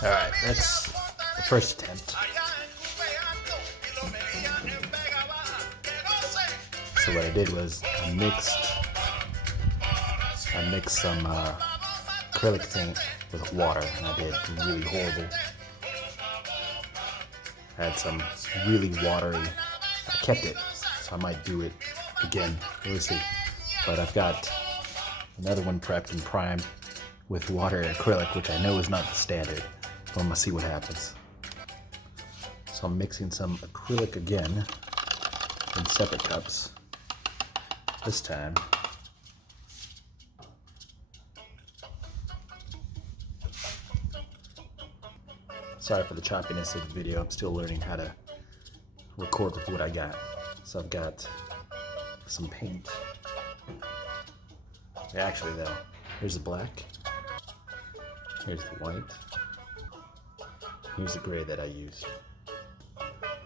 Alright, that's the first attempt. So what I did was I mixed some acrylic paint with water, and I did really horrible. I had some really watery. I kept it, so I might do it again. We'll see. But I've got another one prepped and primed with water and acrylic, which I know is not the standard. So I'm gonna see what happens. So I'm mixing some acrylic again in separate cups. This time, sorry for the choppiness of the video. I'm still learning how to record with what I got. So I've got some paint. Actually though, here's the black, here's the white, here's the gray that I used.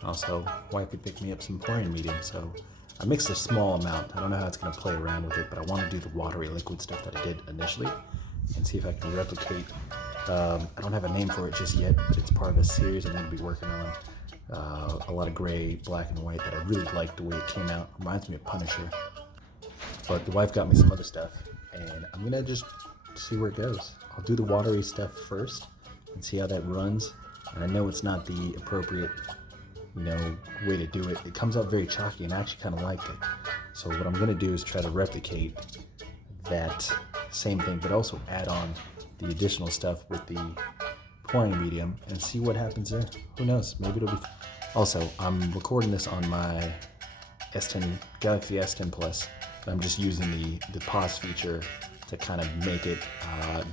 Also, wife could pick me up some pouring medium, so I mixed a small amount. I don't know how it's going to play around with it, but I want to do the watery liquid stuff that I did initially and see if I can replicate. I don't have a name for it just yet, but it's part of a series I'm going to be working on. A lot of gray, black, and white that I really like the way it came out. Reminds me of Punisher. But the wife got me some other stuff, and I'm going to just see where it goes. I'll do the watery stuff first and see how that runs. And I know it's not the appropriate way to do it. It comes out very chalky, and I actually kind of liked it. So what I'm going to do is try to replicate that same thing, but also add on the additional stuff with the pouring medium and see what happens there. Who knows? Maybe it'll be fun. Also, I'm recording this on my Galaxy S10 Plus. I'm just using the pause feature to kind of make it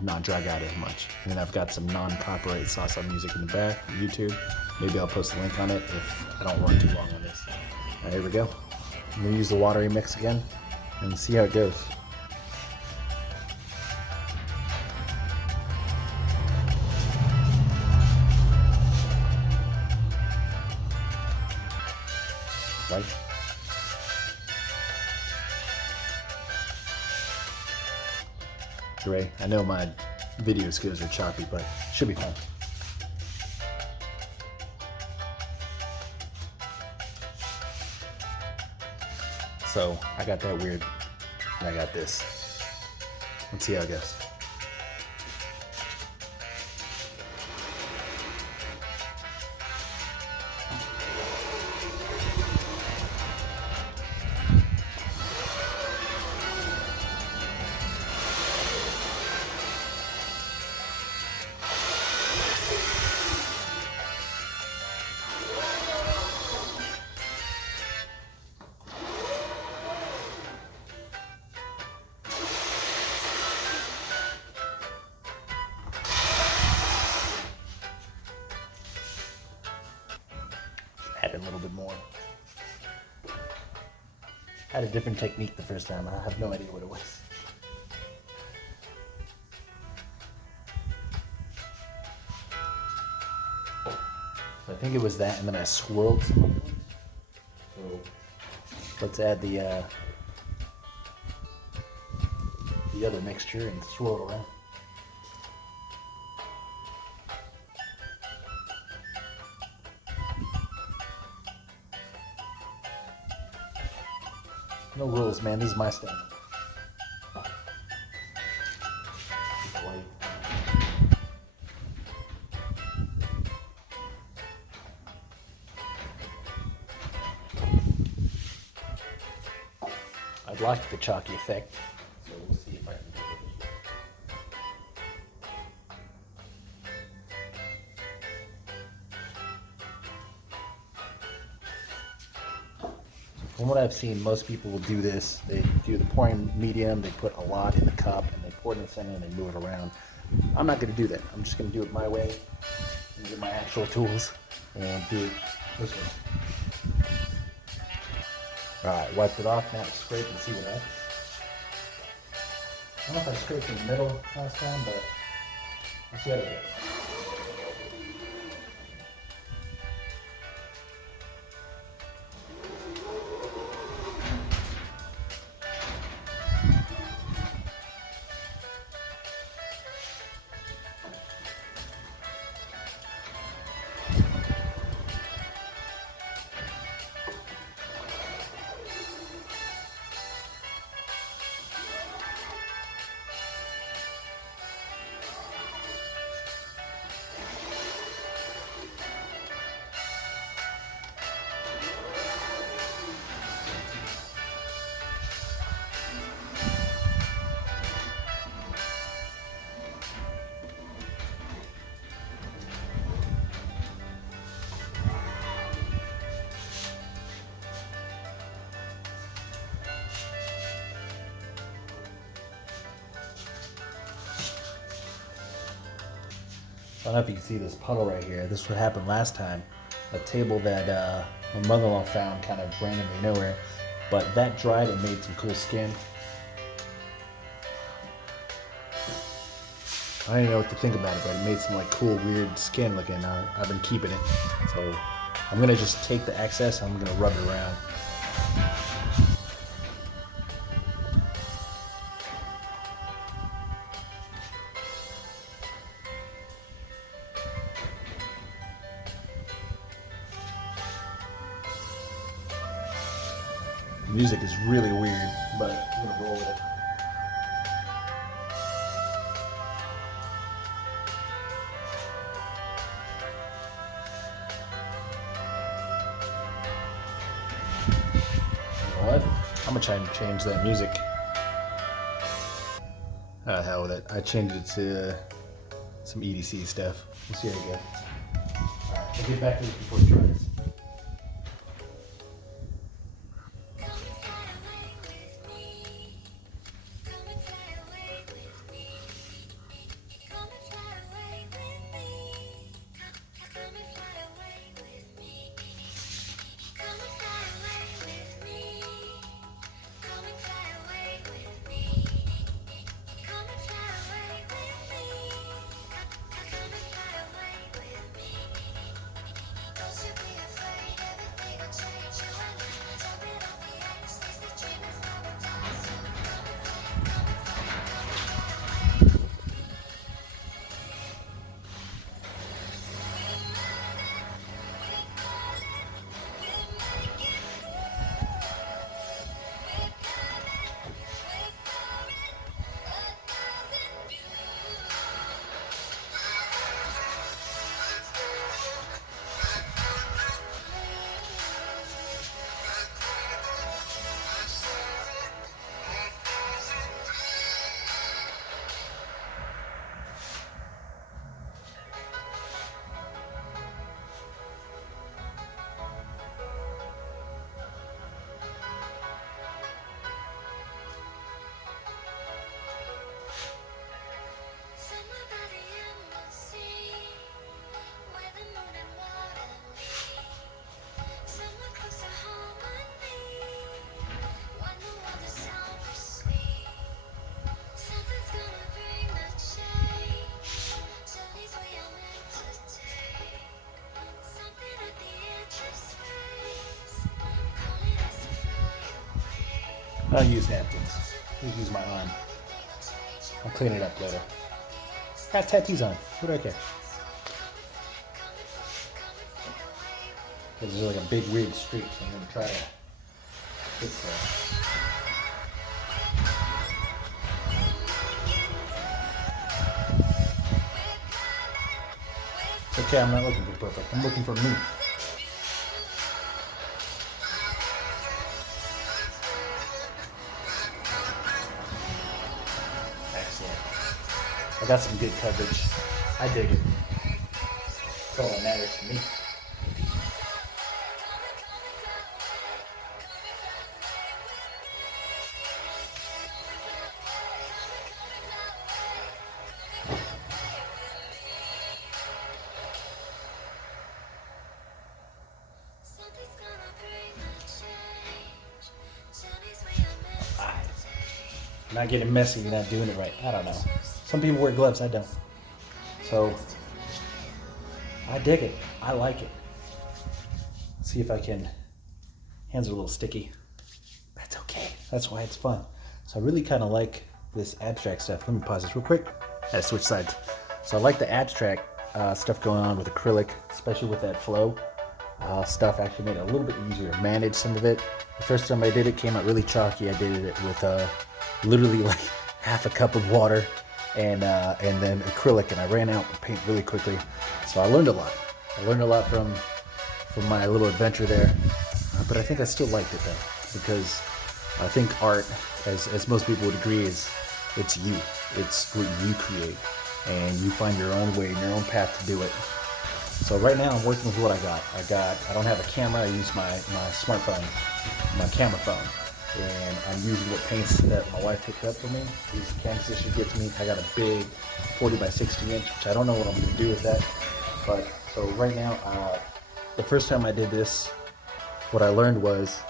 not drag out as much. And then I've got some non-copyright salsa music in the back, YouTube. Maybe I'll post a link on it if I don't run too long on this. All right, here we go. I'm gonna use the watery mix again and see how it goes. Right. Gray. I know my video skills are choppy, but should be fine. So I got that weird, and I got this. Let's see how it goes. Add a little bit more. I had a different technique the first time. I have no idea what it was. So I think it was that, and then I swirled some of it. So let's add the other mixture and swirl it around. No rules, man. This is my style. I'd like the chalky effect, so we'll see if I can do it. From what I've seen, most people will do this. They do the pouring medium, they put a lot in the cup, and they pour it in the center and they move it around. I'm not going to do that. I'm just going to do it my way, and get my actual tools, and do it this way. Alright, wiped it off, now let's scrape and see what happens. I don't know if I scraped in the middle last time, but let's see how it goes. don't know if you can see this puddle right here. This is what happened last time. A table that my mother-in-law found kind of randomly nowhere, but that dried and made some cool skin. I don't even know what to think about it, but it made some like cool, weird skin looking. I've been keeping it, so I'm gonna just take the excess and I'm gonna rub it around. The music is really weird, but I'm gonna roll with it. What? I'm gonna try and change that music. Oh, hell with it. I changed it to some EDC stuff. Let's see how it goes. Alright, I'll get back to this before we try this. I'll use napkins. I'll use my arm. I'll clean it up later. Got tattoos on. What do I care? There's like a big weird streak, so I'm gonna try to fix that. It's okay, I'm not looking for perfect. I'm looking for me. I got some good coverage. I dig it. That's all that matters to me. Not getting messy, you're not doing it right. I don't know. Some people wear gloves, I don't. So, I dig it. I like it. Let's see if I can. Hands are a little sticky. That's okay. That's why it's fun. So I really kind of like this abstract stuff. Let me pause this real quick. I had to switch sides. So I like the abstract stuff going on with acrylic, especially with that flow. Stuff actually made it a little bit easier to manage some of it. The first time I did it, came out really chalky. I did it with literally like half a cup of water and then acrylic, and I ran out of paint really quickly. So I learned a lot. I learned a lot from my little adventure there, but I think I still liked it though, because I think art, as most people would agree, it's you. It's what you create, and you find your own way and your own path to do it. So right now I'm working with what I got. I don't have a camera. I use my smartphone, my camera phone. and I'm using the paints that my wife picked up for me. These canvases she gets me. I got a big 40 by 60 inch, which I don't know what I'm going to do with that. But so right now, the first time I did this, what I learned was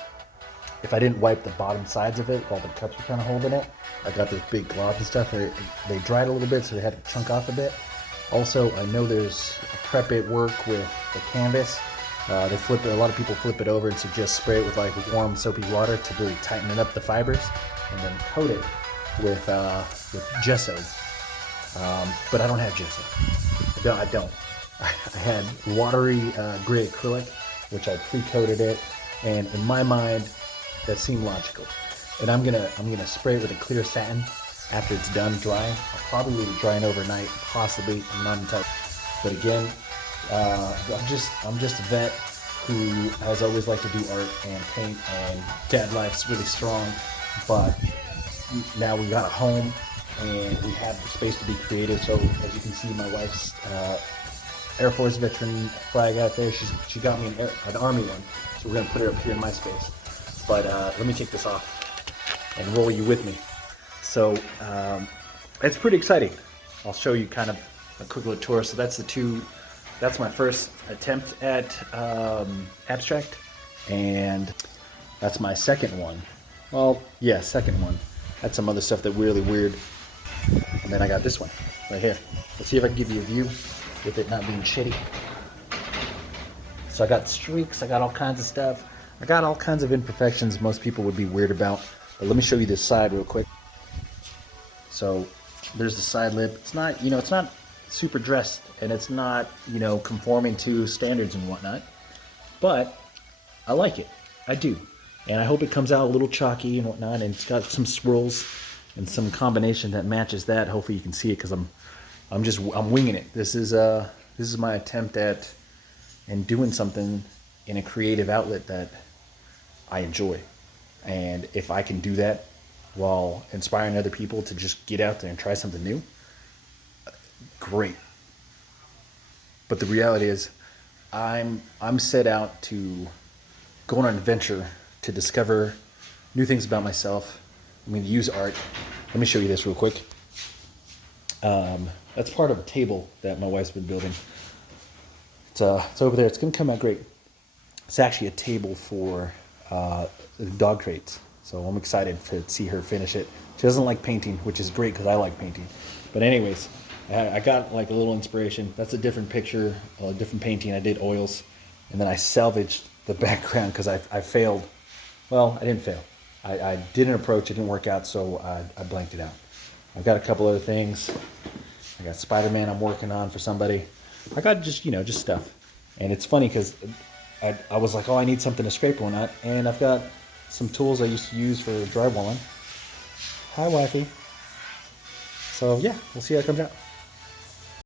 if I didn't wipe the bottom sides of it while the cups were kind of holding it, I got this big glob and stuff. They dried a little bit, so they had to chunk off a bit. Also, I know there's a prep it work with the canvas. They flip it. A lot of people flip it over and suggest spray it with like warm soapy water to really tighten it up the fibers, and then coat it with gesso. But I don't have gesso. I don't. I had watery gray acrylic, which I pre-coated it, and in my mind, that seemed logical. And I'm gonna spray it with a clear satin after it's done drying. I'll probably leave it drying overnight, possibly. I'm not entirely. But again, I'm just a vet who has always liked to do art and paint, and dad life's really strong. But now we got a home and we have the space to be creative. So as you can see, my wife's Air Force veteran flag out there. She got me an Army one, so we're gonna put it up here in my space. But let me take this off and roll you with me. So it's pretty exciting. I'll show you kind of a quick little tour. So that's my first attempt at abstract, and that's my second one. Well, yeah, second one. That's some other stuff that really weird. And then I got this one right here. Let's see if I can give you a view with it not being shitty. So I got streaks, I got all kinds of stuff. I got all kinds of imperfections most people would be weird about. But let me show you this side real quick. So there's the side lip. It's not, it's not super dressed, and it's not, conforming to standards and whatnot. But I like it. I do. And I hope it comes out a little chalky and whatnot, and it's got some swirls and some combination that matches that. Hopefully you can see it, because I'm winging it. This is my attempt at and doing something in a creative outlet that I enjoy. And if I can do that while inspiring other people to just get out there and try something new, great. But the reality is, I'm set out to go on an adventure to discover new things about myself. I'm going to use art. Let me show you this real quick. That's part of a table that my wife's been building. It's over there. It's going to come out great. It's actually a table for dog crates. So I'm excited to see her finish it. She doesn't like painting, which is great because I like painting. But anyways, I got like a little inspiration. That's a different picture, a different painting. I did oils, and then I salvaged the background because I failed. Well, I didn't fail. I did an approach. It didn't work out, so I blanked it out. I've got a couple other things. I got Spider-Man I'm working on for somebody. I got just stuff. And it's funny because I was like, oh, I need something to scrape on that. And I've got some tools I used to use for drywalling. Hi, wifey. So yeah, we'll see how it comes out.